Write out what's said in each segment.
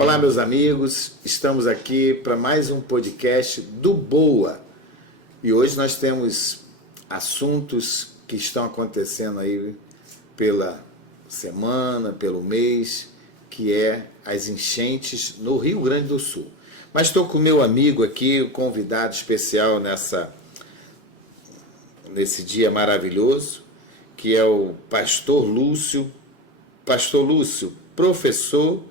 Olá, meus amigos, estamos aqui para mais um podcast do Boa. E hoje nós temos assuntos que estão acontecendo aí pela semana, pelo mês, que é as enchentes no Rio Grande do Sul. Mas estou com o meu amigo aqui, o convidado especial nesse dia maravilhoso, que é o Pastor Lúcio. Pastor Lúcio, professor,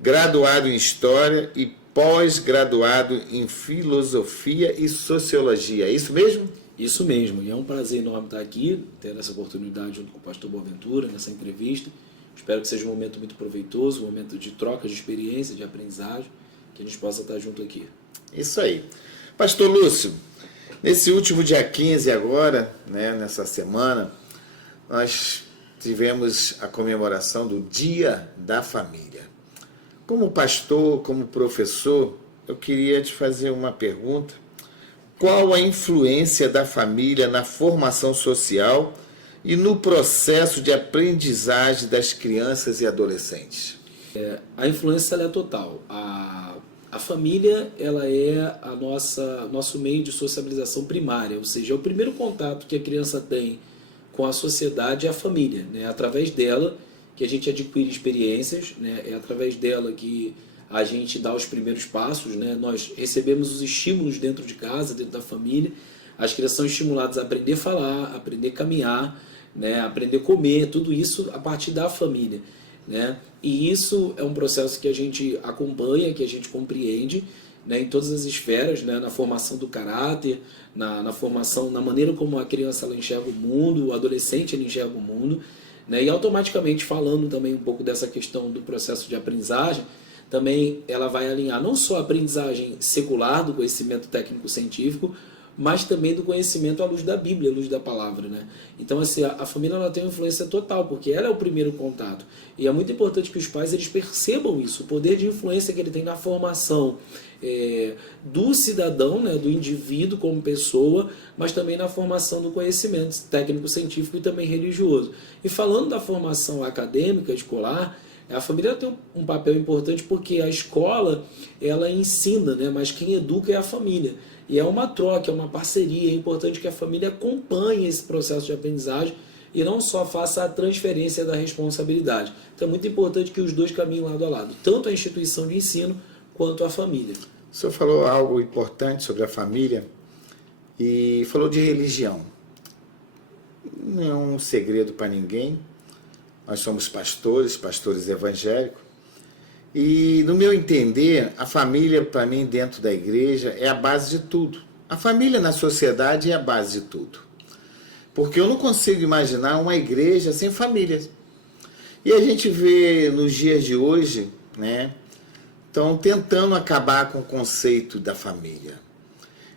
graduado em História e pós-graduado em Filosofia e Sociologia. É isso mesmo? Isso mesmo, e é um prazer enorme estar aqui, tendo essa oportunidade junto com o pastor Boaventura, nessa entrevista. Espero que seja um momento muito proveitoso, um momento de troca de experiência, de aprendizagem, que a gente possa estar junto aqui. Isso aí. Pastor Lúcio, nesse último dia 15 agora, nessa semana, nós tivemos a comemoração do Dia da Família. Como pastor, como professor, eu queria te fazer uma pergunta. Qual a influência da família na formação social e no processo de aprendizagem das crianças e adolescentes? A influência ela é total. A família ela é nosso meio de sociabilização primária, ou seja, é o primeiro contato que a criança tem com a sociedade é a família. É através dela que a gente adquire experiências, é através dela que a gente dá os primeiros passos, Nós recebemos os estímulos dentro de casa, dentro da família. As crianças são estimuladas a aprender a falar, a aprender a caminhar, aprender a comer, tudo isso a partir da família. E isso é um processo que a gente acompanha, que a gente compreende, em todas as esferas, na formação do caráter, na formação, na maneira como a criança ela enxerga o mundo, o adolescente ele enxerga o mundo, e automaticamente falando também um pouco dessa questão do processo de aprendizagem, também ela vai alinhar não só a aprendizagem secular do conhecimento técnico-científico, mas também do conhecimento à luz da Bíblia, à luz da palavra. Então, assim, a família ela tem uma influência total, porque ela é o primeiro contato. E é muito importante que os pais eles percebam isso, o poder de influência que ele tem na formação do cidadão, do indivíduo como pessoa, mas também na formação do conhecimento técnico-científico e também religioso. E falando da formação acadêmica, escolar, a família tem um papel importante porque a escola ela ensina, mas quem educa é a família. E é uma troca, é uma parceria, é importante que a família acompanhe esse processo de aprendizagem e não só faça a transferência da responsabilidade. Então é muito importante que os dois caminhem lado a lado, tanto a instituição de ensino quanto a família. O senhor falou algo importante sobre a família e falou de religião. Não é um segredo para ninguém. Nós somos pastores evangélicos. E, no meu entender, a família, para mim, dentro da igreja, é a base de tudo. A família na sociedade é a base de tudo. Porque eu não consigo imaginar uma igreja sem família. E a gente vê nos dias de hoje, estão tentando acabar com o conceito da família.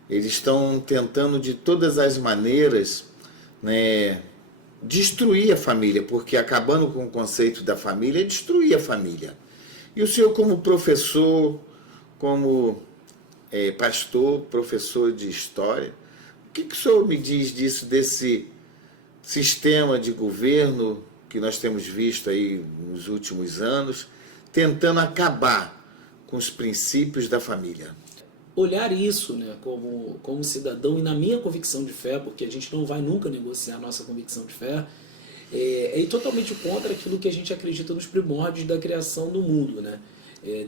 Eles estão tentando, de todas as maneiras, destruir a família, porque acabando com o conceito da família é destruir a família. E o senhor, como professor, como pastor, professor de história, o que o senhor me diz disso, desse sistema de governo que nós temos visto aí nos últimos anos, tentando acabar com os princípios da família? Olhar isso como cidadão, e na minha convicção de fé, porque a gente não vai nunca negociar a nossa convicção de fé, é ir totalmente contra aquilo que a gente acredita nos primórdios da criação do mundo.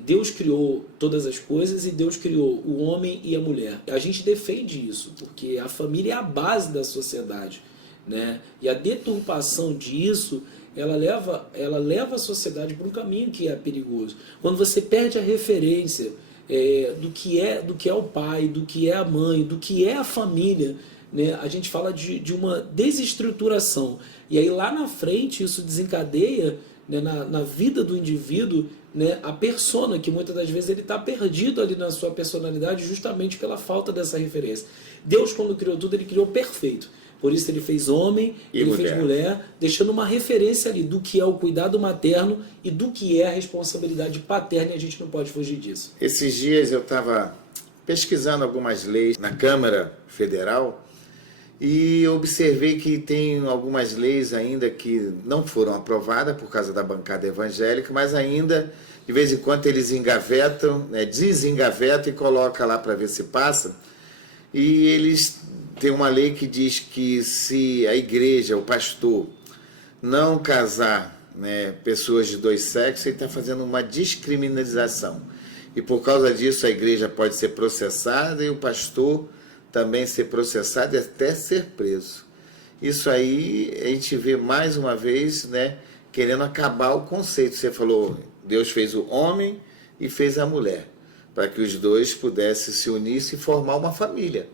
Deus criou todas as coisas e Deus criou o homem e a mulher. A gente defende isso, porque a família é a base da sociedade. E a deturpação disso, ela leva a sociedade para um caminho que é perigoso. Quando você perde a referência do que é o pai, do que é a mãe, do que é a família, a gente fala de uma desestruturação. E aí lá na frente isso desencadeia na vida do indivíduo a persona, que muitas das vezes ele está perdido ali na sua personalidade justamente pela falta dessa referência. Deus, quando criou tudo, ele criou perfeito. Por isso ele fez homem, ele fez mulher, deixando uma referência ali do que é o cuidado materno e do que é a responsabilidade paterna, e a gente não pode fugir disso. Esses dias eu estava pesquisando algumas leis na Câmara Federal E eu observei que tem algumas leis ainda que não foram aprovadas por causa da bancada evangélica, mas ainda, de vez em quando, eles engavetam, né, desengavetam e colocam lá para ver se passa. E eles têm uma lei que diz que se a igreja, o pastor, não casar, né, pessoas de dois sexos, ele está fazendo uma descriminalização. E por causa disso a igreja pode ser processada e o pastor também ser processado e até ser preso. Isso aí a gente vê mais uma vez, né, querendo acabar o conceito. Você falou, Deus fez o homem e fez a mulher, para que os dois pudessem se unir e formar uma família.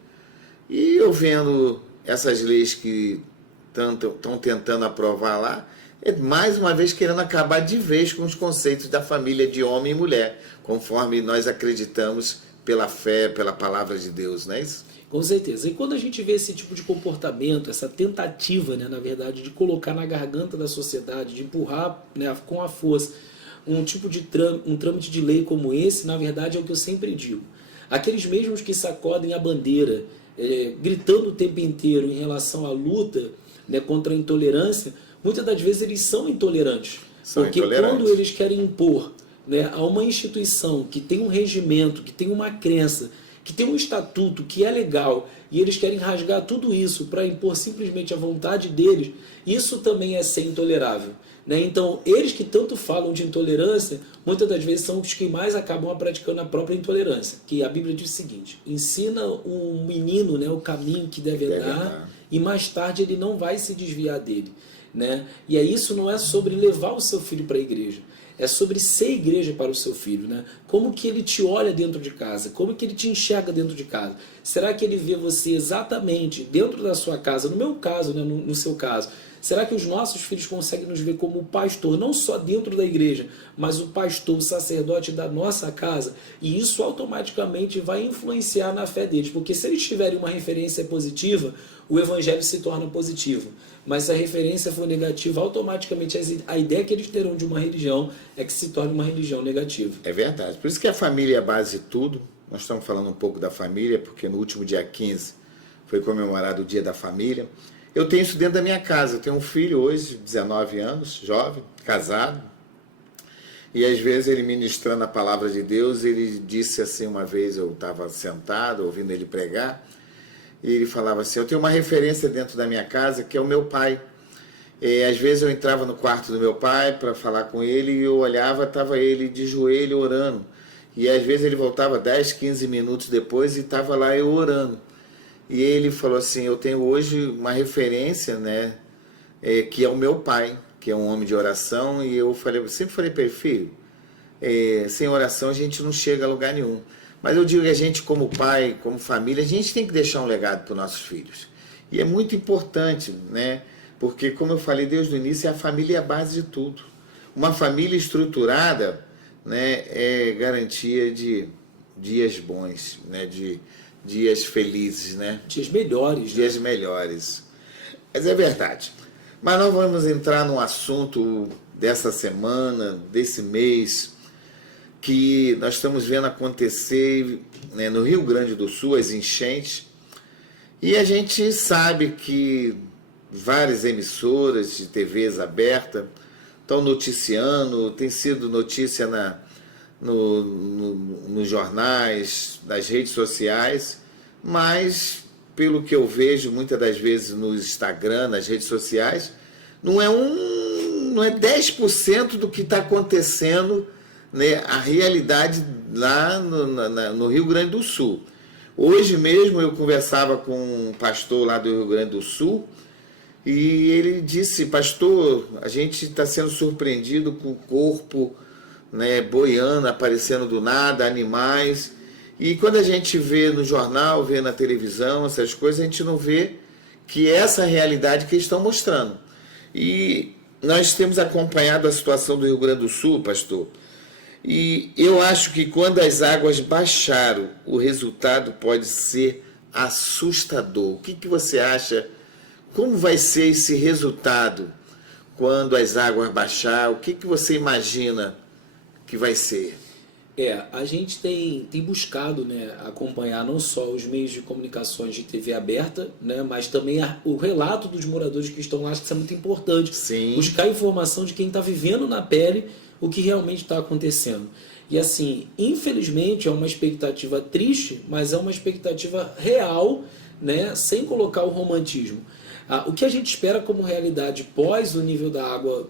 E eu vendo essas leis que estão tentando aprovar lá, é mais uma vez querendo acabar de vez com os conceitos da família de homem e mulher, conforme nós acreditamos pela fé, pela palavra de Deus, não é isso? Com certeza. E quando a gente vê esse tipo de comportamento, essa tentativa, né, na verdade, de colocar na garganta da sociedade, de empurrar, né, com a força um tipo de trâmite de lei como esse, na verdade é o que eu sempre digo. Aqueles mesmos que sacodem a bandeira, gritando o tempo inteiro em relação à luta, né, contra a intolerância, muitas das vezes eles são intolerantes. Porque quando eles querem impor, né, a uma instituição que tem um regimento, que tem uma crença, que tem um estatuto que é legal, e eles querem rasgar tudo isso para impor simplesmente a vontade deles, isso também é ser intolerável. Né? Então, eles que tanto falam de intolerância, muitas das vezes são os que mais acabam praticando a própria intolerância. Que a Bíblia diz o seguinte, ensina um menino, né, o caminho que deve andar, e mais tarde ele não vai se desviar dele. Né? E aí isso não é sobre levar o seu filho para a igreja, é sobre ser igreja para o seu filho, né? Como que ele te olha dentro de casa, como que ele te enxerga dentro de casa. Será que ele vê você exatamente dentro da sua casa, no meu caso, né, no seu caso? Será que os nossos filhos conseguem nos ver como o pastor, não só dentro da igreja, mas o pastor, o sacerdote da nossa casa? E isso automaticamente vai influenciar na fé deles, porque se eles tiverem uma referência positiva, o evangelho se torna positivo. Mas se a referência for negativa, automaticamente a ideia que eles terão de uma religião é que se torne uma religião negativa. É verdade. Por isso que a família é a base de tudo. Nós estamos falando um pouco da família, porque no último dia 15 foi comemorado o Dia da Família. Eu tenho isso dentro da minha casa. Eu tenho um filho hoje, 19 anos, jovem, casado. E às vezes ele ministrando a palavra de Deus, ele disse assim uma vez, eu estava sentado, ouvindo ele pregar, e ele falava assim, eu tenho uma referência dentro da minha casa, que é o meu pai. E, às vezes eu entrava no quarto do meu pai para falar com ele, e eu olhava, estava ele de joelho orando. E às vezes ele voltava 10, 15 minutos depois e estava lá eu orando. E ele falou assim, eu tenho hoje uma referência, né, que é o meu pai, que é um homem de oração, e eu sempre falei para ele, filho, sem oração a gente não chega a lugar nenhum. Mas eu digo que a gente, como pai, como família, a gente tem que deixar um legado para os nossos filhos. E é muito importante, né? Porque, como eu falei desde o início, a família é a base de tudo. Uma família estruturada, né, é garantia de dias bons, né, de dias felizes, né? Dias melhores. Dias melhores. Mas é verdade. Mas nós vamos entrar num assunto dessa semana, desse mês, que nós estamos vendo acontecer, né, no Rio Grande do Sul, as enchentes, e a gente sabe que várias emissoras de TVs abertas estão noticiando, tem sido notícia nos jornais, nas redes sociais, mas pelo que eu vejo muitas das vezes no Instagram, nas redes sociais, não é 10% do que está acontecendo, né, a realidade lá no Rio Grande do Sul. Hoje mesmo eu conversava com um pastor lá do Rio Grande do Sul e ele disse, pastor, a gente está sendo surpreendido com o corpo, né, boiando, aparecendo do nada, animais. E quando a gente vê no jornal, vê na televisão, essas coisas, a gente não vê que é essa realidade que eles estão mostrando. E nós temos acompanhado a situação do Rio Grande do Sul, pastor, e eu acho que quando as águas baixaram, o resultado pode ser assustador. O que você acha? Como vai ser esse resultado quando as águas baixar? O que você imagina que vai ser? A gente tem buscado, né, acompanhar não só os meios de comunicações de TV aberta, né, mas também o relato dos moradores que estão lá, acho que isso é muito importante. Sim. Buscar informação de quem está vivendo na pele o que realmente está acontecendo. E assim, infelizmente é uma expectativa triste, mas é uma expectativa real, né, sem colocar o romantismo. O que a gente espera como realidade pós o nível da água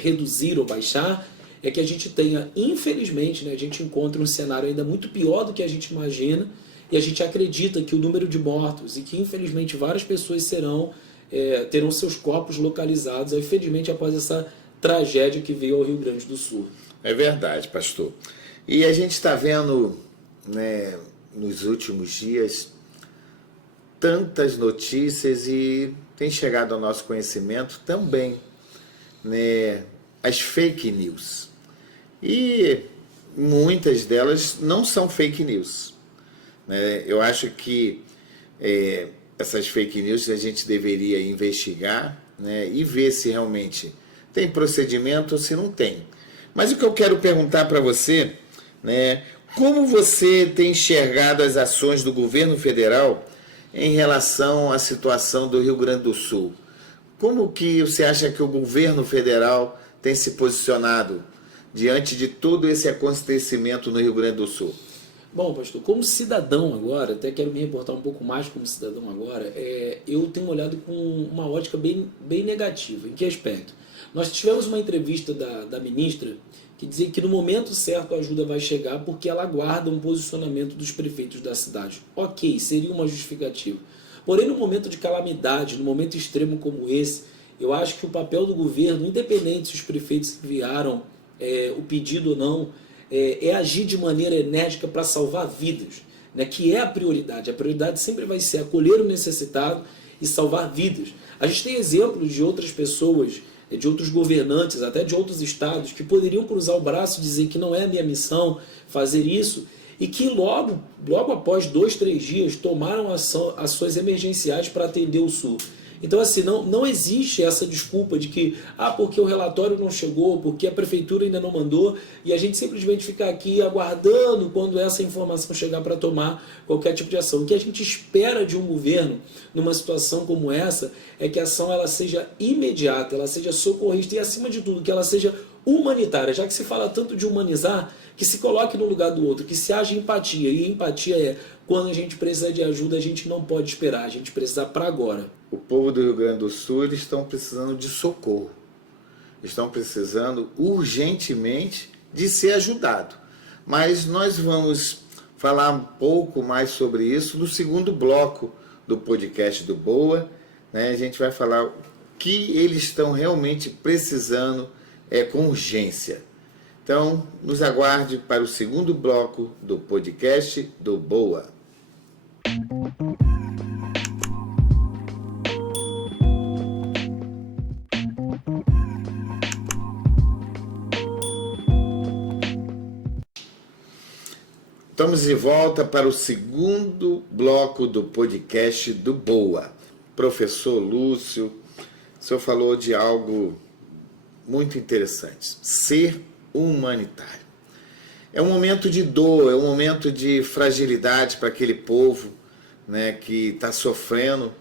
reduzir ou baixar é que a gente tenha, infelizmente, né, a gente encontra um cenário ainda muito pior do que a gente imagina, e a gente acredita que o número de mortos e que, infelizmente, várias pessoas terão seus corpos localizados, infelizmente, após essa tragédia que veio ao Rio Grande do Sul. É verdade, pastor. E a gente está vendo, né, nos últimos dias tantas notícias e tem chegado ao nosso conhecimento também, né, as fake news. E muitas delas não são fake news, né? Eu acho que essas fake news a gente deveria investigar, né, e ver se realmente tem procedimento ou se não tem. Mas o que eu quero perguntar para você, né, como você tem enxergado as ações do governo federal em relação à situação do Rio Grande do Sul? Como que você acha que o governo federal tem se posicionado diante de todo esse acontecimento no Rio Grande do Sul? Bom, pastor, como cidadão agora, até quero me reportar um pouco mais como cidadão agora, eu tenho olhado com uma ótica bem negativa. Em que aspecto? Nós tivemos uma entrevista da ministra que dizia que no momento certo a ajuda vai chegar porque ela aguarda um posicionamento dos prefeitos da cidade. Ok, seria uma justificativa. Porém, no momento de calamidade, no momento extremo como esse, eu acho que o papel do governo, independente se os prefeitos enviaram o pedido ou não, é agir de maneira enérgica para salvar vidas, né, que é a prioridade. A prioridade sempre vai ser acolher o necessitado e salvar vidas. A gente tem exemplos de outras pessoas, de outros governantes, até de outros estados, que poderiam cruzar o braço e dizer que não é a minha missão fazer isso, e que logo após 2, 3 dias tomaram ações emergenciais para atender o Sul. Então, assim, não existe essa desculpa de que, porque o relatório não chegou, porque a prefeitura ainda não mandou, e a gente simplesmente fica aqui aguardando quando essa informação chegar para tomar qualquer tipo de ação. O que a gente espera de um governo numa situação como essa é que a ação ela seja imediata, ela seja socorrista e, acima de tudo, que ela seja humanitária, já que se fala tanto de humanizar, que se coloque no lugar do outro, que se haja empatia. E empatia é, quando a gente precisa de ajuda, a gente não pode esperar, a gente precisa para agora. O povo do Rio Grande do Sul, eles estão precisando de socorro. Estão precisando urgentemente de ser ajudado. Mas nós vamos falar um pouco mais sobre isso no segundo bloco do podcast do Boa, né? A gente vai falar o que eles estão realmente precisando com urgência. Então, nos aguarde para o segundo bloco do podcast do Boa. Estamos de volta para o segundo bloco do podcast do Boa. Professor Lúcio, o senhor falou de algo muito interessante, ser humanitário. É um momento de dor, é um momento de fragilidade para aquele povo, né, que está sofrendo,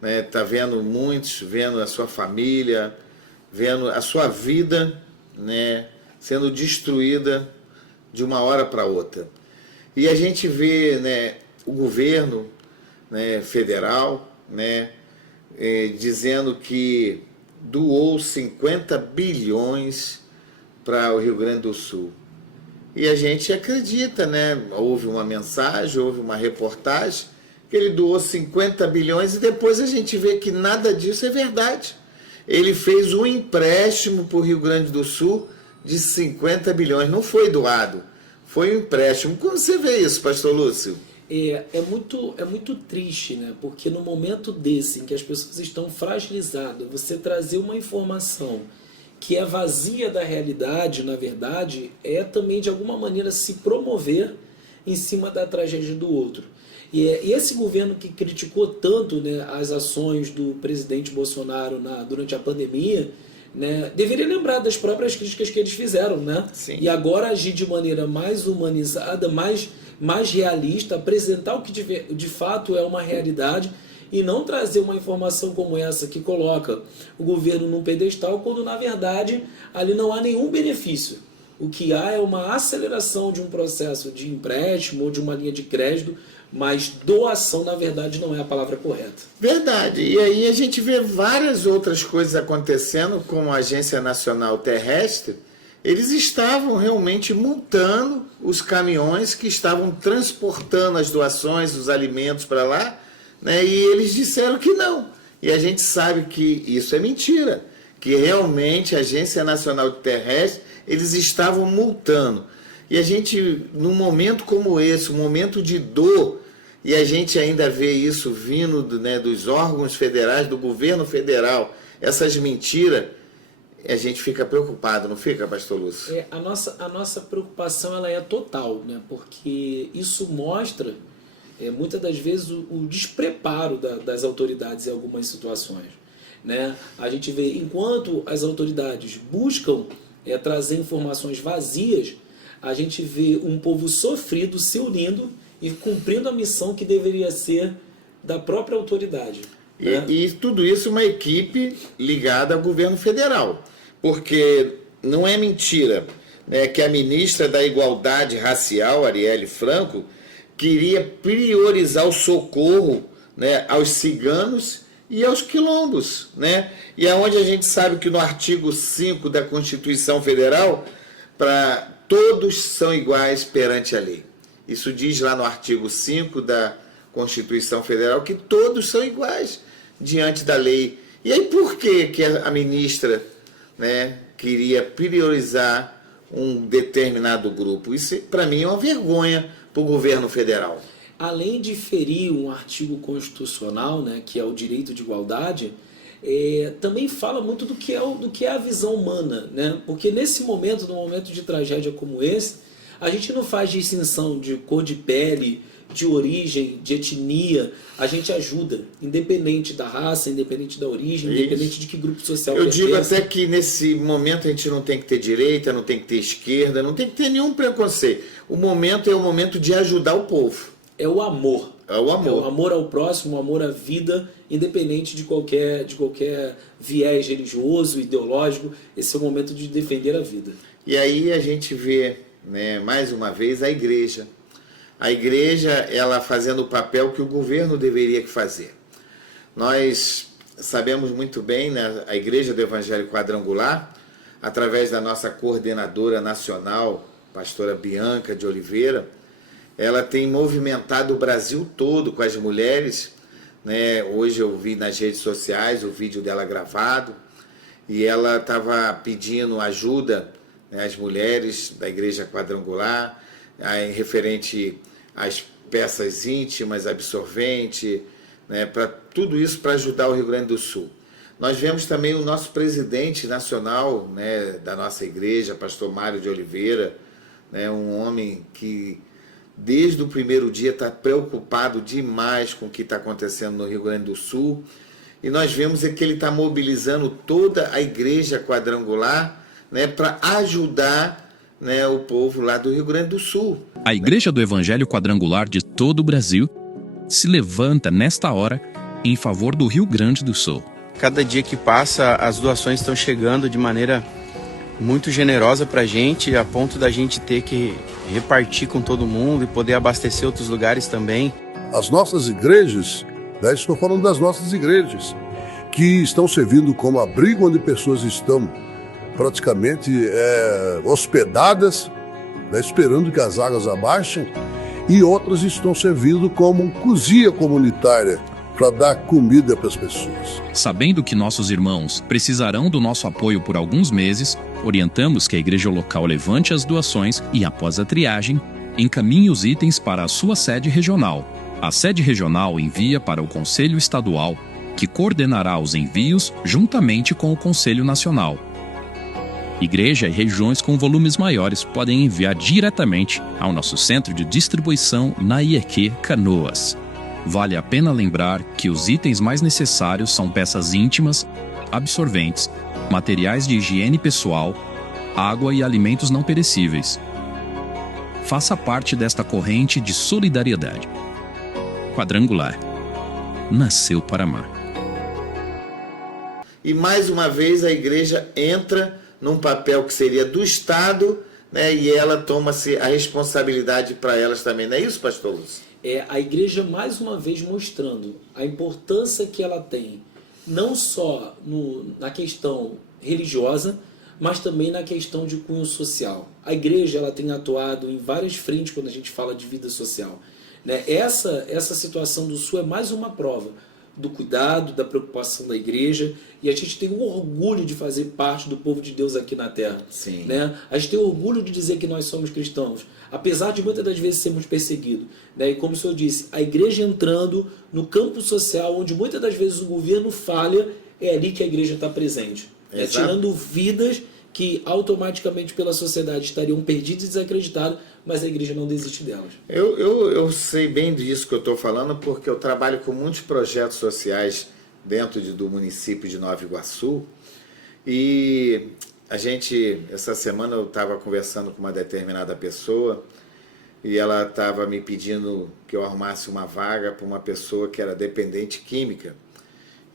né, está vendo muitos, vendo a sua família, vendo a sua vida, né, sendo destruída de uma hora para outra. E a gente vê, né, o governo, né, federal, né, dizendo que doou 50 bilhões para o Rio Grande do Sul. E a gente acredita, né? Houve uma mensagem, houve uma reportagem, que ele doou 50 bilhões e depois a gente vê que nada disso é verdade. Ele fez um empréstimo para o Rio Grande do Sul de 50 bilhões, não foi doado, foi um empréstimo. Como você vê isso, pastor Lúcio? É muito triste, né? Porque no momento desse, em que as pessoas estão fragilizadas, você trazer uma informação que é vazia da realidade, na verdade, é também de alguma maneira se promover em cima da tragédia do outro. E esse governo que criticou tanto, né, as ações do presidente Bolsonaro durante a pandemia, né, deveria lembrar das próprias críticas que eles fizeram, né? Sim. E agora agir de maneira mais humanizada, mais realista, apresentar o que de fato é uma realidade e não trazer uma informação como essa que coloca o governo num pedestal, quando na verdade ali não há nenhum benefício. O que há é uma aceleração de um processo de empréstimo ou de uma linha de crédito, mas doação, na verdade, não é a palavra correta. Verdade. E aí a gente vê várias outras coisas acontecendo, como a Agência Nacional Terrestre. Eles estavam realmente multando os caminhões que estavam transportando as doações, os alimentos para lá, né? E eles disseram que não. E a gente sabe que isso é mentira, que realmente a Agência Nacional Terrestre, eles estavam multando. E a gente, num momento como esse, um momento de dor, e a gente ainda vê isso vindo, né, dos órgãos federais, do governo federal, essas mentiras, a gente fica preocupado, não fica, pastor Lúcio? A nossa preocupação ela é total, né? Porque isso mostra, muitas das vezes, o despreparo das autoridades em algumas situações, né? A gente vê, enquanto as autoridades buscam trazer informações vazias, a gente vê um povo sofrido se unindo e cumprindo a missão que deveria ser da própria autoridade. Né? E tudo isso uma equipe ligada ao governo federal. Porque não é mentira, né, que a ministra da Igualdade Racial, Arielle Franco, queria priorizar o socorro, né, aos ciganos e aos quilombos. Né? E aonde a gente sabe que no artigo 5 da Constituição Federal, todos são iguais perante a lei. Isso diz lá no artigo 5 da Constituição Federal que todos são iguais diante da lei. E aí por que a ministra, né, queria priorizar um determinado grupo? Isso, para mim, é uma vergonha para o governo federal. Além de ferir um artigo constitucional, né, que é o direito de igualdade, também fala muito do que é a visão humana, né? Porque nesse momento, num momento de tragédia como esse, a gente não faz distinção de cor de pele, de origem, de etnia. A gente ajuda, independente da raça, independente da origem, independente de que grupo social Eu digo até que nesse momento a gente não tem que ter direita, não tem que ter esquerda, não tem que ter nenhum preconceito. O momento é o momento de ajudar o povo. É o amor. É o amor. É o amor ao próximo, o amor à vida, independente de qualquer viés religioso, ideológico. Esse é o momento de defender a vida. E aí a gente vê, né, mais uma vez, a igreja. A igreja, ela fazendo o papel que o governo deveria fazer. Nós sabemos muito bem, né, a Igreja do Evangelho Quadrangular, através da nossa coordenadora nacional, pastora Bianca de Oliveira, ela tem movimentado o Brasil todo com as mulheres, né? Hoje eu vi nas redes sociais o vídeo dela gravado, e ela estava pedindo ajuda, né, às mulheres da Igreja Quadrangular, em referente às peças íntimas, absorvente, né, para tudo isso para ajudar o Rio Grande do Sul. Nós vemos também o nosso presidente nacional, né, da nossa igreja, pastor Mário de Oliveira, né, um homem que desde o primeiro dia está preocupado demais com o que está acontecendo no Rio Grande do Sul. E nós vemos que ele está mobilizando toda a Igreja Quadrangular, né, para ajudar, né, o povo lá do Rio Grande do Sul. A Igreja do Evangelho Quadrangular de todo o Brasil se levanta nesta hora em favor do Rio Grande do Sul. Cada dia que passa, as doações estão chegando de maneira muito generosa para a gente, a ponto da gente ter que repartir com todo mundo e poder abastecer outros lugares também. As nossas igrejas, né, estou falando das nossas igrejas, que estão servindo como abrigo onde pessoas estão praticamente hospedadas, né, esperando que as águas abaixem, e outras estão servindo como cozinha comunitária para dar comida para as pessoas. Sabendo que nossos irmãos precisarão do nosso apoio por alguns meses, orientamos que a igreja local levante as doações e, após a triagem, encaminhe os itens para a sua sede regional. A sede regional envia para o Conselho Estadual, que coordenará os envios juntamente com o Conselho Nacional. Igreja e regiões com volumes maiores podem enviar diretamente ao nosso centro de distribuição na IEQ Canoas. Vale a pena lembrar que os itens mais necessários são peças íntimas, absorventes materiais de higiene pessoal, água e alimentos não perecíveis. Faça parte desta corrente de solidariedade. Quadrangular. Nasceu para amar. E mais uma vez a igreja entra num papel que seria do Estado, né, e ela toma-se a responsabilidade para elas também. Não é isso, pastor Lúcio? É a igreja mais uma vez mostrando a importância que ela tem, não só na questão religiosa, mas também na questão de cunho social. A igreja ela tem atuado em várias frentes quando a gente fala de vida social, né? Essa situação do Sul é mais uma prova do cuidado, da preocupação da igreja, e a gente tem o orgulho de fazer parte do povo de Deus aqui na Terra. Sim. Né? A gente tem orgulho de dizer que nós somos cristãos, apesar de muitas das vezes sermos perseguidos. Né? E como o senhor disse, a igreja entrando no campo social, onde muitas das vezes o governo falha, é ali que a igreja está presente. Né? Tirando vidas que automaticamente pela sociedade estariam perdidas e desacreditadas, mas a igreja não desiste delas. Eu sei bem disso que eu estou falando, porque eu trabalho com muitos projetos sociais dentro do município de Nova Iguaçu, e essa semana eu estava conversando com uma determinada pessoa, e ela estava me pedindo que eu arrumasse uma vaga para uma pessoa que era dependente química.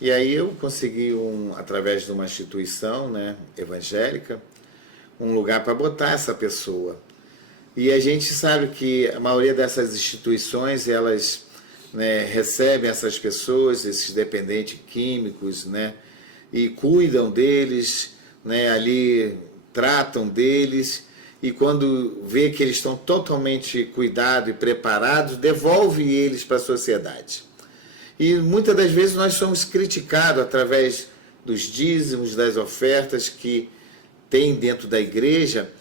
E aí eu consegui, através de uma instituição, né, evangélica, um lugar para botar essa pessoa. E a gente sabe que a maioria dessas instituições, elas, né, recebem essas pessoas, esses dependentes químicos, né, e cuidam deles, né, ali tratam deles, e quando vê que eles estão totalmente cuidados e preparados, devolve eles para a sociedade. E muitas das vezes nós somos criticados através dos dízimos, das ofertas que tem dentro da igreja,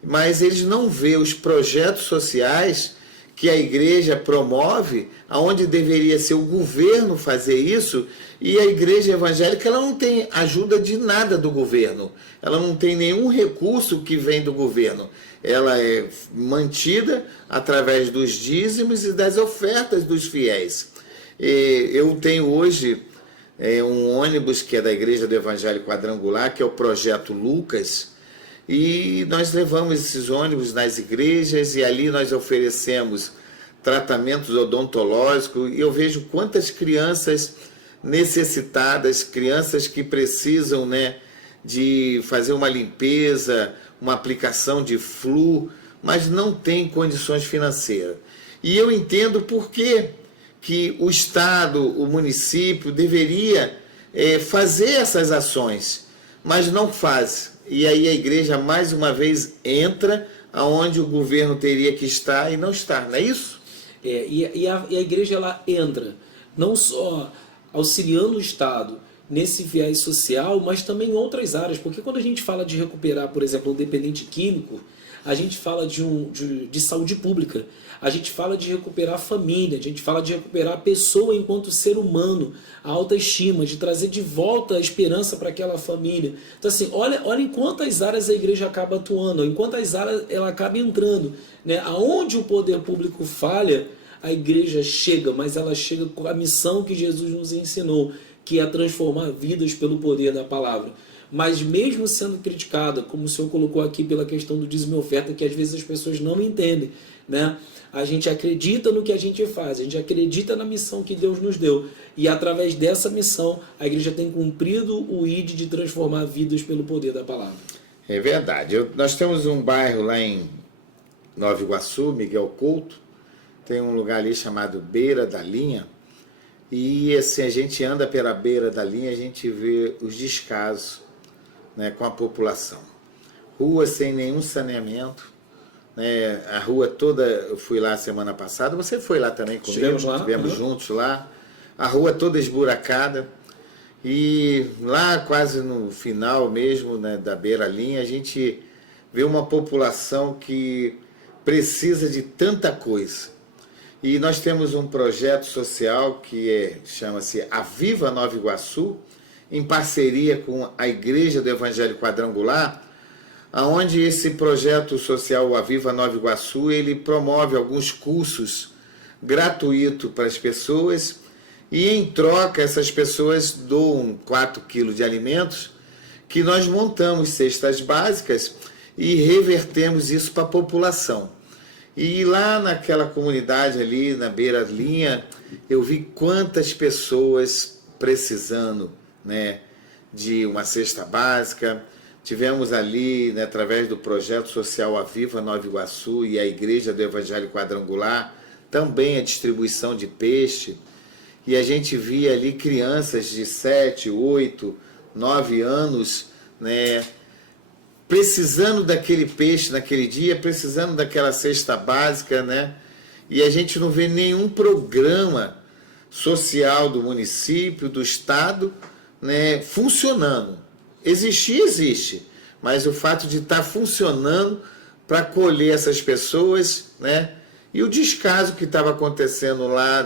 mas eles não vê os projetos sociais que a igreja promove, aonde deveria ser o governo fazer isso, e a igreja evangélica ela não tem ajuda de nada do governo, ela não tem nenhum recurso que vem do governo, ela é mantida através dos dízimos e das ofertas dos fiéis. Eu tenho hoje um ônibus que é da Igreja do Evangelho Quadrangular, que é o Projeto Lucas, e nós levamos esses ônibus nas igrejas e ali nós oferecemos tratamentos odontológicos, e eu vejo quantas crianças necessitadas, crianças que precisam, né, de fazer uma limpeza, uma aplicação de flu, mas não tem condições financeiras. E eu entendo por que o Estado, o município deveria fazer essas ações, mas não faz. E aí a igreja mais uma vez entra aonde o governo teria que estar e não está, não é isso? E a igreja ela entra não só auxiliando o Estado nesse viés social, mas também em outras áreas, porque quando a gente fala de recuperar, por exemplo, um dependente químico, a gente fala de saúde pública, a gente fala de recuperar a família, a gente fala de recuperar a pessoa enquanto ser humano, a autoestima, de trazer de volta a esperança para aquela família. Então assim, olha em quantas áreas a igreja acaba atuando, em quantas áreas ela acaba entrando, né? Aonde o poder público falha, a igreja chega, mas ela chega com a missão que Jesus nos ensinou, que é transformar vidas pelo poder da palavra. Mas mesmo sendo criticada, como o senhor colocou aqui pela questão do dízimo e oferta, que às vezes as pessoas não entendem, né? A gente acredita no que a gente faz, a gente acredita na missão que Deus nos deu, e através dessa missão a igreja tem cumprido o ID de transformar vidas pelo poder da palavra. É verdade. Nós temos um bairro lá em Nova Iguaçu, Miguel Couto, tem um lugar ali chamado Beira da Linha, e assim, a gente anda pela beira da linha, a gente vê os descasos, né, com a população. Rua sem nenhum saneamento, né, a rua toda, eu fui lá semana passada, você foi lá também comigo, estivemos juntos lá, a rua toda esburacada, e lá quase no final mesmo, né, da beira-linha, a gente vê uma população que precisa de tanta coisa. E nós temos um projeto social que chama-se Aviva Nova Iguaçu, em parceria com a Igreja do Evangelho Quadrangular, onde esse projeto social, o Aviva Nova Iguaçu, ele promove alguns cursos gratuitos para as pessoas, e em troca essas pessoas doam 4 quilos de alimentos que nós montamos cestas básicas e revertemos isso para a população. E lá naquela comunidade ali, na beira-linha, eu vi quantas pessoas precisando, né, de uma cesta básica. Tivemos ali, né, através do projeto social Aviva Nova Iguaçu e a Igreja do Evangelho Quadrangular, também a distribuição de peixe. E a gente via ali crianças de 7, 8, 9 anos, né, precisando daquele peixe naquele dia, precisando daquela cesta básica, né? E a gente não vê nenhum programa social do município, do estado, né, funcionando. Existir, existe, mas o fato de estar funcionando para acolher essas pessoas, né? E o descaso que estava acontecendo lá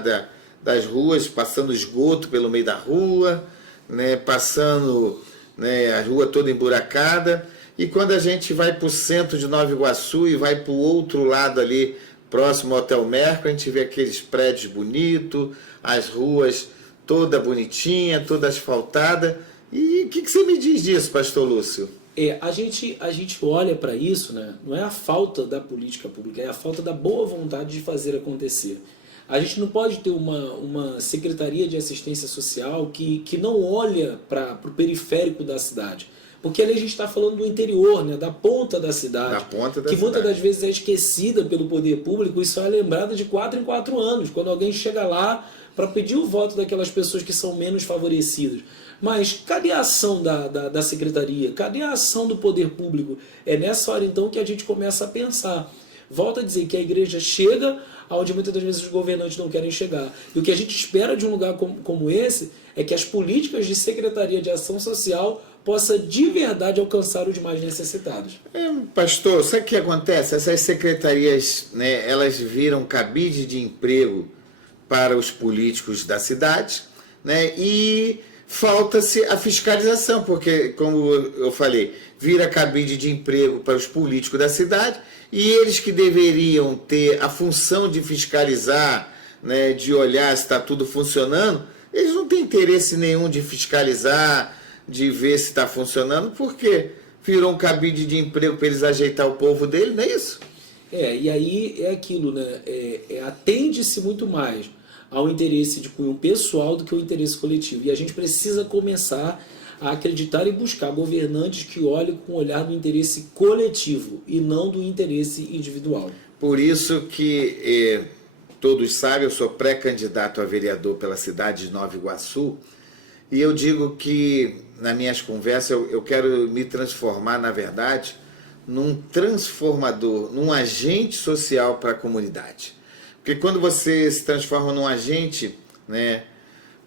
das ruas, passando esgoto pelo meio da rua, né, passando, né, a rua toda emburacada. E quando a gente vai para o centro de Nova Iguaçu e vai para o outro lado ali, próximo ao Hotel Merco, a gente vê aqueles prédios bonitos, as ruas toda bonitinha, toda asfaltada. E o que você me diz disso, pastor Lúcio? A gente olha para isso, né? Não é a falta da política pública, é a falta da boa vontade de fazer acontecer. A gente não pode ter uma secretaria de assistência social que não olha para o periférico da cidade. Porque ali a gente está falando do interior, né? Da ponta da cidade. Da ponta da que cidade. Muitas das vezes é esquecida pelo poder público e só é lembrada de 4 em 4 anos, quando alguém chega lá para pedir o voto daquelas pessoas que são menos favorecidas. Mas cadê a ação da secretaria? Cadê a ação do poder público? É nessa hora então que a gente começa a pensar. Volto a dizer que a igreja chega onde muitas das vezes os governantes não querem chegar. E o que a gente espera de um lugar como esse é que as políticas de Secretaria de Ação Social possa de verdade alcançar os mais necessitados. Pastor, sabe o que acontece? Essas secretarias, né, elas viram cabide de emprego para os políticos da cidade, né, e falta-se a fiscalização, porque, como eu falei, vira cabide de emprego para os políticos da cidade e eles que deveriam ter a função de fiscalizar, né, de olhar se está tudo funcionando, eles não têm interesse nenhum de fiscalizar, de ver se está funcionando, porque virou um cabide de emprego para eles ajeitar o povo dele, não é isso? E aí é aquilo, né? Atende-se muito mais ao interesse de cunho pessoal do que o interesse coletivo. E a gente precisa começar a acreditar e buscar governantes que olhem com o olhar do interesse coletivo e não do interesse individual. Por isso que todos sabem, eu sou pré-candidato a vereador pela cidade de Nova Iguaçu, e eu digo que nas minhas conversas eu quero me transformar, na verdade, num transformador, num agente social para a comunidade. Porque quando você se transforma num agente, né,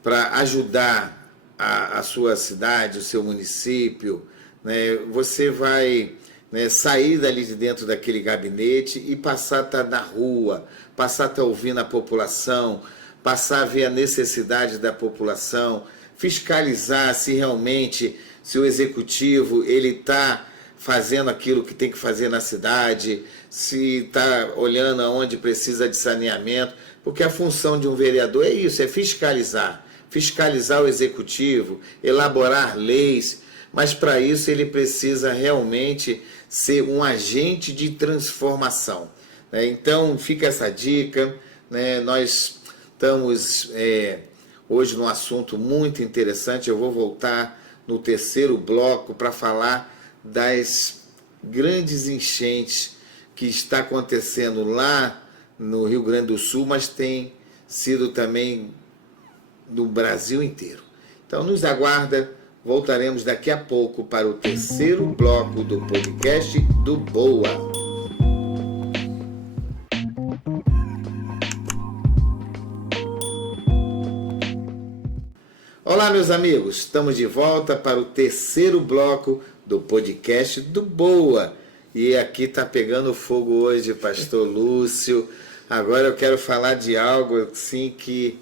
para ajudar a sua cidade, o seu município, né, você vai, né, sair dali de dentro daquele gabinete e passar a estar na rua, passar a estar ouvindo a população, passar a ver a necessidade da população, fiscalizar se realmente, se o executivo ele está fazendo aquilo que tem que fazer na cidade, se está olhando aonde precisa de saneamento, porque a função de um vereador é isso, é fiscalizar o executivo, elaborar leis, mas para isso ele precisa realmente ser um agente de transformação, né? Então fica essa dica, né? Nós estamos hoje num assunto muito interessante, eu vou voltar no terceiro bloco para falar das grandes enchentes que está acontecendo lá no Rio Grande do Sul, mas tem sido também no Brasil inteiro. Então nos aguarda, voltaremos daqui a pouco para o terceiro bloco do podcast do Boa. Olá, meus amigos, estamos de volta para o terceiro bloco do podcast do Boa. E aqui está pegando fogo hoje, pastor Lúcio. Agora eu quero falar de algo assim que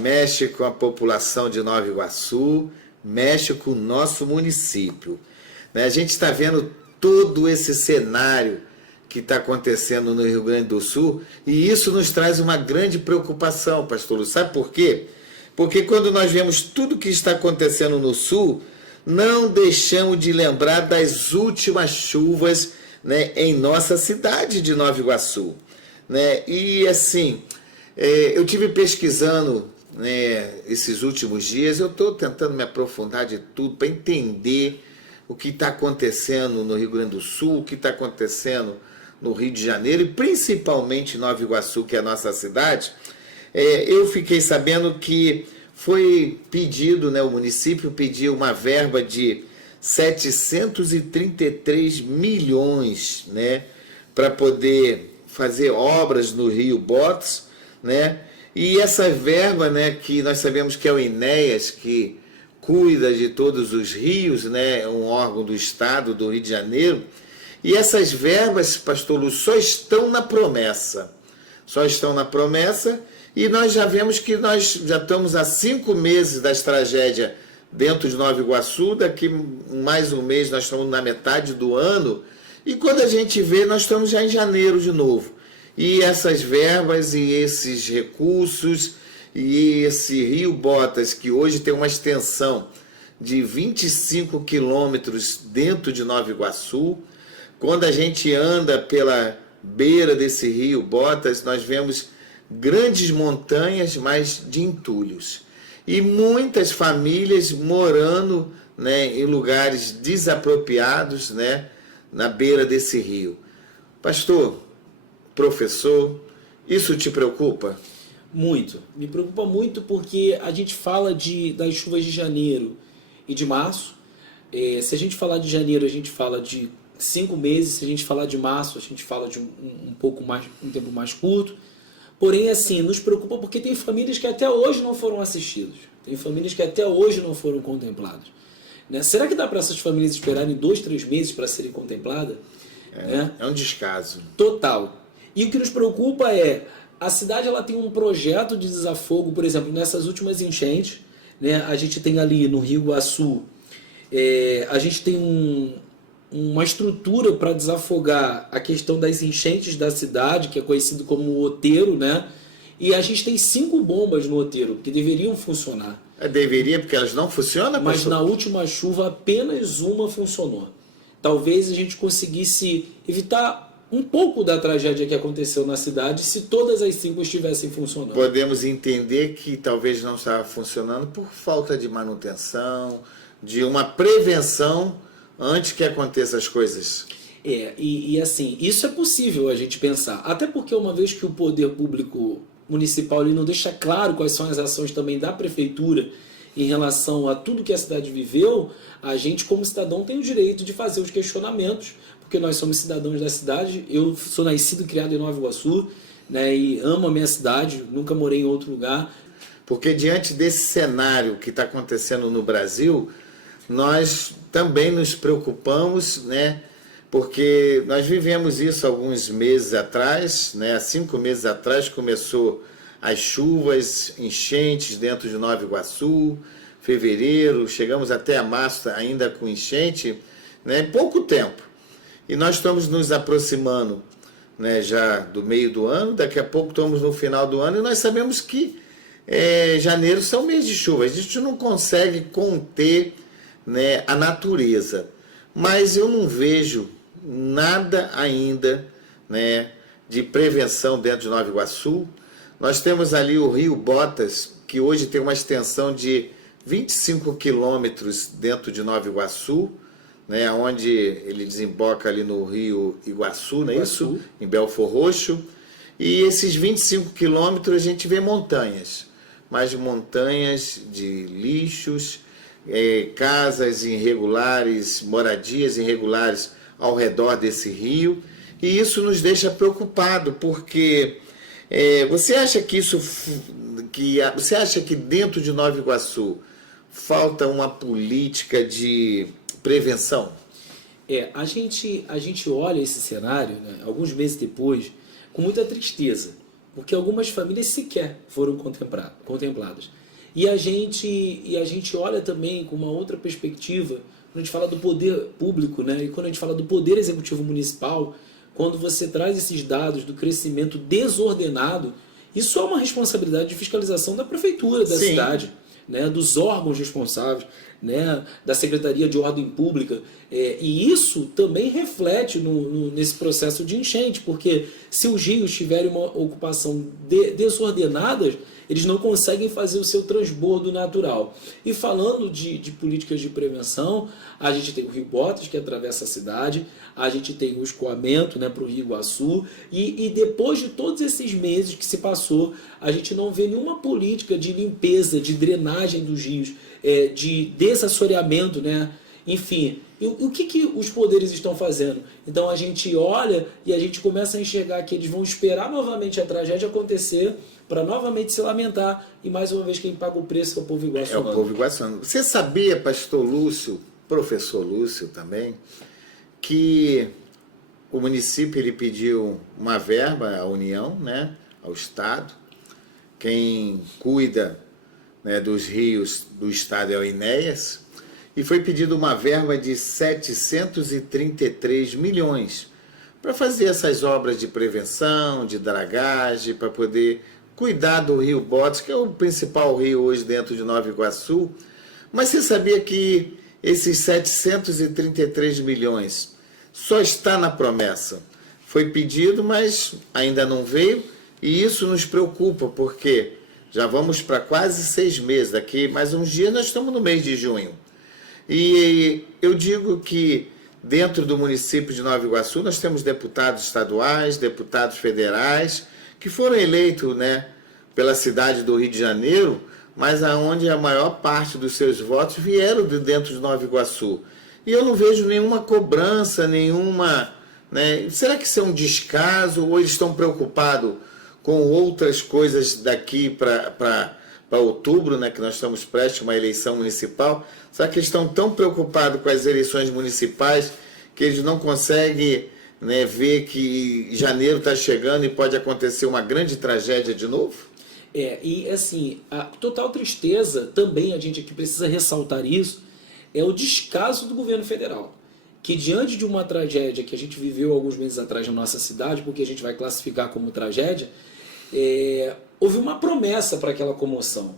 mexe com a população de Nova Iguaçu, mexe com o nosso município. A gente está vendo todo esse cenário que está acontecendo no Rio Grande do Sul e isso nos traz uma grande preocupação, pastor Lúcio. Sabe por quê? Porque quando nós vemos tudo que está acontecendo no Sul, não deixamos de lembrar das últimas chuvas, né, em nossa cidade de Nova Iguaçu, né? E assim, eu tive pesquisando, né, esses últimos dias, eu estou tentando me aprofundar de tudo para entender o que está acontecendo no Rio Grande do Sul, o que está acontecendo no Rio de Janeiro e principalmente em Nova Iguaçu, que é a nossa cidade. Eu fiquei sabendo que foi pedido, né, o município pediu uma verba de 733 milhões, né, para poder fazer obras no Rio Botas, né? E essa verba, né, que nós sabemos que é o INEAS, que cuida de todos os rios, né, um órgão do Estado do Rio de Janeiro, e essas verbas, pastor Lu, só estão na promessa. Só estão na promessa, e nós já vemos que nós já estamos há 5 meses das tragédias dentro de Nova Iguaçu, daqui mais um mês nós estamos na metade do ano, e quando a gente vê, nós estamos já em janeiro de novo. E essas verbas e esses recursos e esse Rio Botas, que hoje tem uma extensão de 25 quilômetros dentro de Nova Iguaçu, quando a gente anda pela beira desse Rio Botas, nós vemos grandes montanhas, mas de entulhos. E muitas famílias morando, né, em lugares desapropriados, né, na beira desse rio. Pastor, professor, isso te preocupa? Muito. Me preocupa muito porque a gente fala das chuvas de janeiro e de março. Se a gente falar de janeiro, a gente fala de 5 meses. Se a gente falar de março, a gente fala de um pouco mais, um tempo mais curto. Porém, assim, nos preocupa porque tem famílias que até hoje não foram assistidas. Tem famílias que até hoje não foram contempladas. Né? Será que dá para essas famílias esperarem 2, 3 meses para serem contempladas? É um descaso. Total. E o que nos preocupa é, a cidade ela tem um projeto de desafogo, por exemplo, nessas últimas enchentes, né, a gente tem ali no Rio Iguaçu, a gente tem uma estrutura para desafogar a questão das enchentes da cidade, que é conhecido como o Outeiro, né? E a gente tem 5 bombas no Outeiro, que deveriam funcionar. Deveria, porque elas não funcionam? Mas na última chuva apenas uma funcionou. Talvez a gente conseguisse evitar um pouco da tragédia que aconteceu na cidade se todas as 5 estivessem funcionando. Podemos entender que talvez não estava funcionando por falta de manutenção, de uma prevenção antes que aconteçam as coisas. E assim, isso é possível a gente pensar. Até porque uma vez que o poder público municipal ele não deixa claro quais são as ações também da prefeitura em relação a tudo que a cidade viveu, a gente como cidadão tem o direito de fazer os questionamentos, porque nós somos cidadãos da cidade. Eu sou nascido e criado em Nova Iguaçu, né, e amo a minha cidade, nunca morei em outro lugar. Porque diante desse cenário que está acontecendo no Brasil, nós também nos preocupamos, né, porque nós vivemos isso alguns meses atrás, né, há 5 meses atrás começou as chuvas, enchentes dentro de Nova Iguaçu, fevereiro, chegamos até a março ainda com enchente, né, em pouco tempo. E nós estamos nos aproximando, né, já do meio do ano, daqui a pouco estamos no final do ano, e nós sabemos que janeiro são meses de chuva, a gente não consegue conter, né, a natureza. Mas eu não vejo nada ainda, né, de prevenção dentro de Nova Iguaçu. Nós temos ali o Rio Botas, que hoje tem uma extensão de 25 quilômetros dentro de Nova Iguaçu, né, onde ele desemboca ali no Rio Iguaçu, não é isso? Em Belfor Roxo. E esses 25 quilômetros a gente vê montanhas, mas montanhas de lixos, casas irregulares, moradias irregulares ao redor desse rio. E isso nos deixa preocupado, porque você acha que você acha que dentro de Nova Iguaçu falta uma política de prevenção? A gente olha esse cenário, né, alguns meses depois, com muita tristeza, porque algumas famílias sequer foram contempladas. E a gente olha também com uma outra perspectiva, quando a gente fala do poder público, né, e quando a gente fala do poder executivo municipal, quando você traz esses dados do crescimento desordenado, isso é uma responsabilidade de fiscalização da prefeitura da cidade, né, dos órgãos responsáveis. né, da Secretaria de Ordem Pública, e isso também reflete nesse processo de enchente, porque se os rios tiverem uma ocupação desordenada, eles não conseguem fazer o seu transbordo natural. E falando de políticas de prevenção, a gente tem o Rio Botas, que atravessa a cidade, a gente tem o escoamento, né, para o Rio Iguaçu, e depois de todos esses meses que se passou, a gente não vê nenhuma política de limpeza, de drenagem dos rios, de desassoreamento, né? Enfim, o que os poderes estão fazendo? Então a gente olha e a gente começa a enxergar que eles vão esperar novamente a tragédia acontecer para novamente se lamentar, e mais uma vez quem paga o preço é o povo iguaçuano. É o povo iguaçuano. Você sabia, pastor Lúcio, professor Lúcio também, que o município ele pediu uma verba à União, né, ao Estado. Quem cuida, né, dos rios do Estado é o INEAS, e foi pedido uma verba de 733 milhões para fazer essas obras de prevenção, de dragagem, para poder cuidar do Rio Botas, que é o principal rio hoje dentro de Nova Iguaçu. Mas você sabia que esses 733 milhões só está na promessa? Foi pedido, mas ainda não veio, e isso nos preocupa, porque já vamos para quase 6 meses, daqui mais uns dias nós estamos no mês de junho. E eu digo que dentro do município de Nova Iguaçu nós temos deputados estaduais, deputados federais, que foram eleitos, né, pela cidade do Rio de Janeiro, mas aonde a maior parte dos seus votos vieram de dentro de Nova Iguaçu. E eu não vejo nenhuma cobrança, nenhuma... né? Será que isso é um descaso ou eles estão preocupados com outras coisas daqui para outubro, né, que nós estamos prestes a uma eleição municipal? Será que eles estão tão preocupados com as eleições municipais que eles não conseguem, né, ver que janeiro está chegando e pode acontecer uma grande tragédia de novo? E assim, a total tristeza, também a gente aqui precisa ressaltar isso, é o descaso do governo federal, que diante de uma tragédia que a gente viveu alguns meses atrás na nossa cidade, porque a gente vai classificar como tragédia, houve uma promessa para aquela comoção.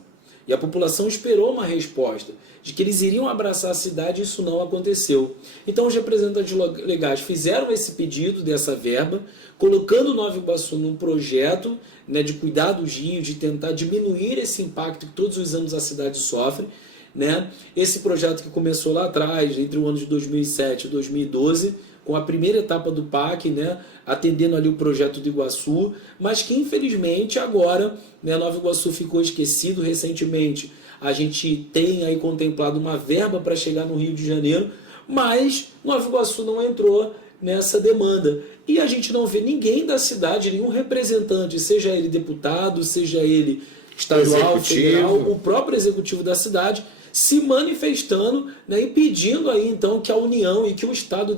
E a população esperou uma resposta de que eles iriam abraçar a cidade, e isso não aconteceu. Então os representantes legais fizeram esse pedido dessa verba, colocando Nova Iguaçu num projeto, né, de cuidar dos rios, de tentar diminuir esse impacto que todos os anos a cidade sofre, né? Esse projeto que começou lá atrás, entre o ano de 2007 e 2012, com a primeira etapa do PAC, né, atendendo ali o projeto do Iguaçu, mas que infelizmente agora, né, Nova Iguaçu ficou esquecido. Recentemente a gente tem aí contemplado uma verba para chegar no Rio de Janeiro, mas Nova Iguaçu não entrou nessa demanda. E a gente não vê ninguém da cidade, nenhum representante, seja ele deputado, seja ele estadual, federal, o próprio executivo da cidade, se manifestando, né, e pedindo aí então que a União e que o Estado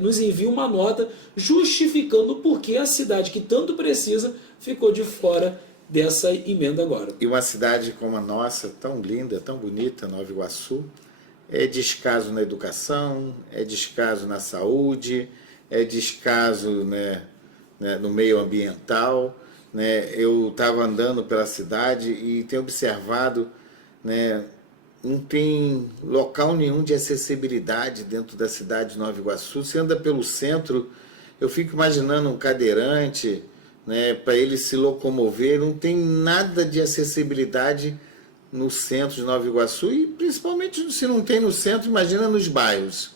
nos envie uma nota justificando o porquê a cidade que tanto precisa ficou de fora dessa emenda agora. E uma cidade como a nossa, tão linda, tão bonita, Nova Iguaçu, é descaso na educação, é descaso na saúde, é descaso, né, no meio ambiental, né? Eu estava andando pela cidade e tenho observado, né, não tem local nenhum de acessibilidade dentro da cidade de Nova Iguaçu. Você anda pelo centro, eu fico imaginando um cadeirante, né, para ele se locomover, não tem nada de acessibilidade no centro de Nova Iguaçu, e principalmente se não tem no centro, imagina nos bairros,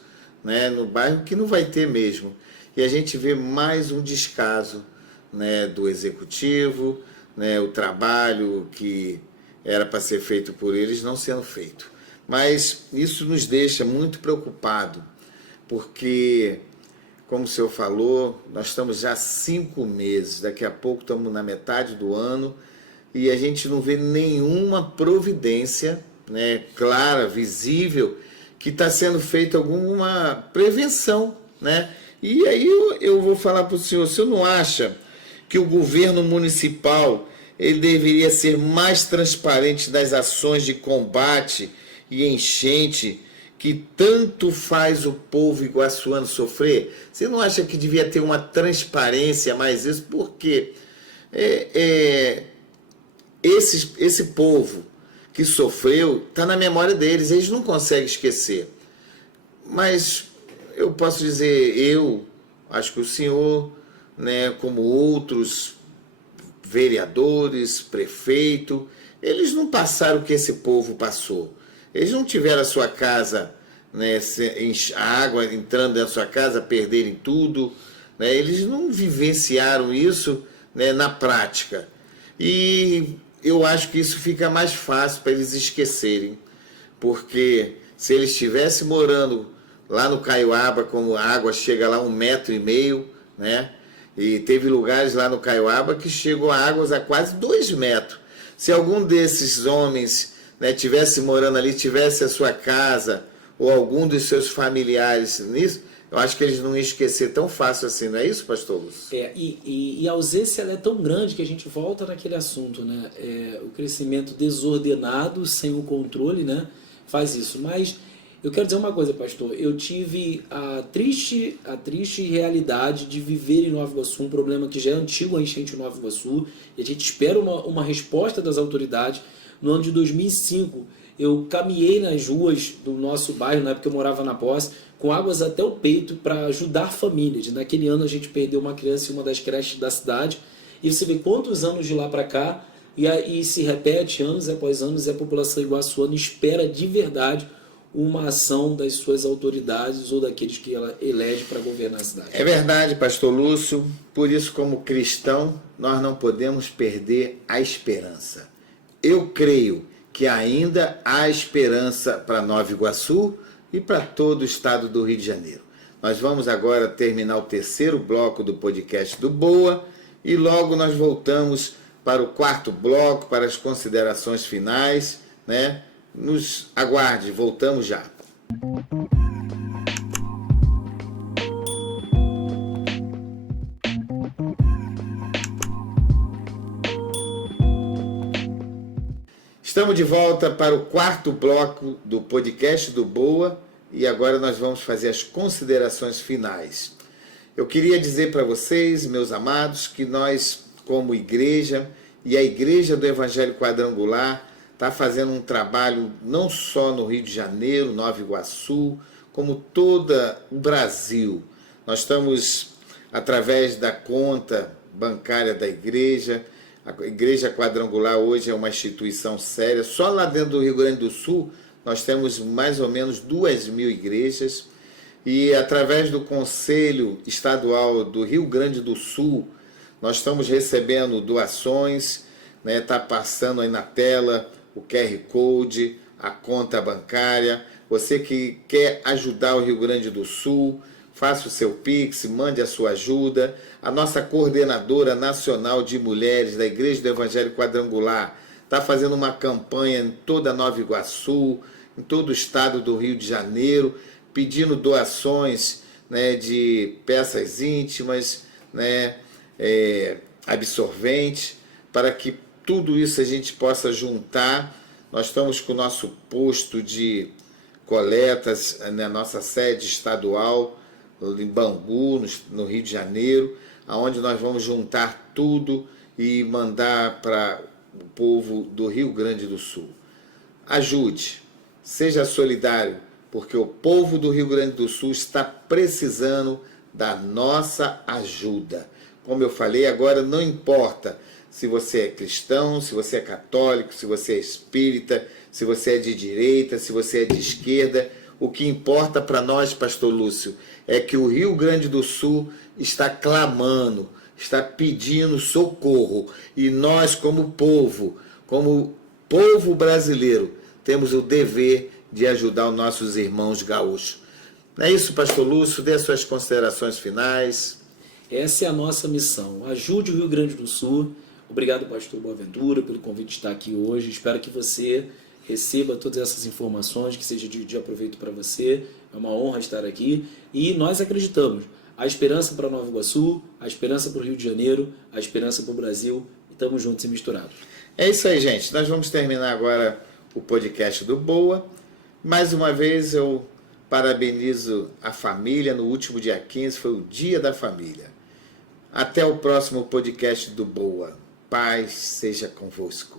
né, no bairro que não vai ter mesmo. E a gente vê mais um descaso, né, do executivo, né, o trabalho que era para ser feito por eles não sendo feito. Mas isso nos deixa muito preocupados, porque, como o senhor falou, nós estamos já 5 meses, daqui a pouco estamos na metade do ano, e a gente não vê nenhuma providência, né, clara, visível, que está sendo feita alguma prevenção, né? E aí eu vou falar para o senhor não acha que o governo municipal ele deveria ser mais transparente nas ações de combate e enchente que tanto faz o povo iguaçuano sofrer? Você não acha que devia ter uma transparência mais isso? Porque esse povo que sofreu, está na memória deles, eles não conseguem esquecer. Mas eu posso dizer, eu acho que o senhor, né, como outros vereadores, prefeito, eles não passaram o que esse povo passou. Eles não tiveram a sua casa, né, a água entrando dentro da sua casa, perderem tudo, né, eles não vivenciaram isso, né, na prática. E eu acho que isso fica mais fácil para eles esquecerem, porque se eles estivessem morando lá no Caiuaba, como a água chega lá 1,5 metros, né, e teve lugares lá no Caiuaba que chegou a águas a quase 2 metros. Se algum desses homens, né, tivesse morando ali, tivesse a sua casa, ou algum dos seus familiares nisso, eu acho que eles não iam esquecer tão fácil assim, não é isso, pastor Lúcio? E a ausência ela é tão grande que a gente volta naquele assunto, né? O crescimento desordenado, sem o controle, né, faz isso. Mas eu quero dizer uma coisa, pastor, eu tive a triste realidade de viver em Nova Iguaçu, um problema que já é antigo, a enchente em Nova Iguaçu, e a gente espera uma resposta das autoridades. No ano de 2005, eu caminhei nas ruas do nosso bairro, na época eu morava na Posse, com águas até o peito para ajudar famílias. Naquele ano a gente perdeu uma criança em uma das creches da cidade, e você vê quantos anos de lá para cá, e aí se repete anos após anos, e a população iguaçuana espera de verdade uma ação das suas autoridades ou daqueles que ela elege para governar a cidade. É verdade, pastor Lúcio, por isso como cristão nós não podemos perder a esperança. Eu creio que ainda há esperança para Nova Iguaçu e para todo o estado do Rio de Janeiro. Nós vamos agora terminar o terceiro bloco do podcast do Boa e logo nós voltamos para o quarto bloco, para as considerações finais, né? Nos aguarde, voltamos já. Estamos de volta para o quarto bloco do podcast do Boa e agora nós vamos fazer as considerações finais. Eu queria dizer para vocês, meus amados, que nós, como igreja e a Igreja do Evangelho Quadrangular, está fazendo um trabalho não só no Rio de Janeiro, Nova Iguaçu, como todo o Brasil. Nós estamos, através da conta bancária da igreja, a Igreja Quadrangular hoje é uma instituição séria. Só lá dentro do Rio Grande do Sul nós temos mais ou menos 2.000 igrejas. E através do Conselho Estadual do Rio Grande do Sul, nós estamos recebendo doações, né? Está passando aí na tela o QR Code, a conta bancária. Você que quer ajudar o Rio Grande do Sul, faça o seu Pix, mande a sua ajuda. A nossa coordenadora nacional de mulheres da Igreja do Evangelho Quadrangular está fazendo uma campanha em toda Nova Iguaçu, em todo o estado do Rio de Janeiro, pedindo doações, né, de peças íntimas, né, absorventes, para que tudo isso a gente possa juntar. Nós estamos com o nosso posto de coletas na nossa sede estadual, em Bangu, no Rio de Janeiro, onde nós vamos juntar tudo e mandar para o povo do Rio Grande do Sul. Ajude, seja solidário, porque o povo do Rio Grande do Sul está precisando da nossa ajuda. Como eu falei, agora não importa se você é cristão, se você é católico, se você é espírita, se você é de direita, se você é de esquerda. O que importa para nós, pastor Lúcio, é que o Rio Grande do Sul está clamando, está pedindo socorro. E nós, como povo brasileiro, temos o dever de ajudar os nossos irmãos gaúchos. Não é isso, pastor Lúcio? Dê suas considerações finais. Essa é a nossa missão. Ajude o Rio Grande do Sul. Obrigado, pastor Boaventura, pelo convite de estar aqui hoje. Espero que você receba todas essas informações, que seja de aproveito para você. É uma honra estar aqui. E nós acreditamos. A esperança para Nova Iguaçu, a esperança para o Rio de Janeiro, a esperança para o Brasil. Estamos juntos e misturados. É isso aí, gente. Nós vamos terminar agora o podcast do Boa. Mais uma vez eu parabenizo a família. No último dia 15 foi o Dia da Família. Até o próximo podcast do Boa. Paz seja convosco.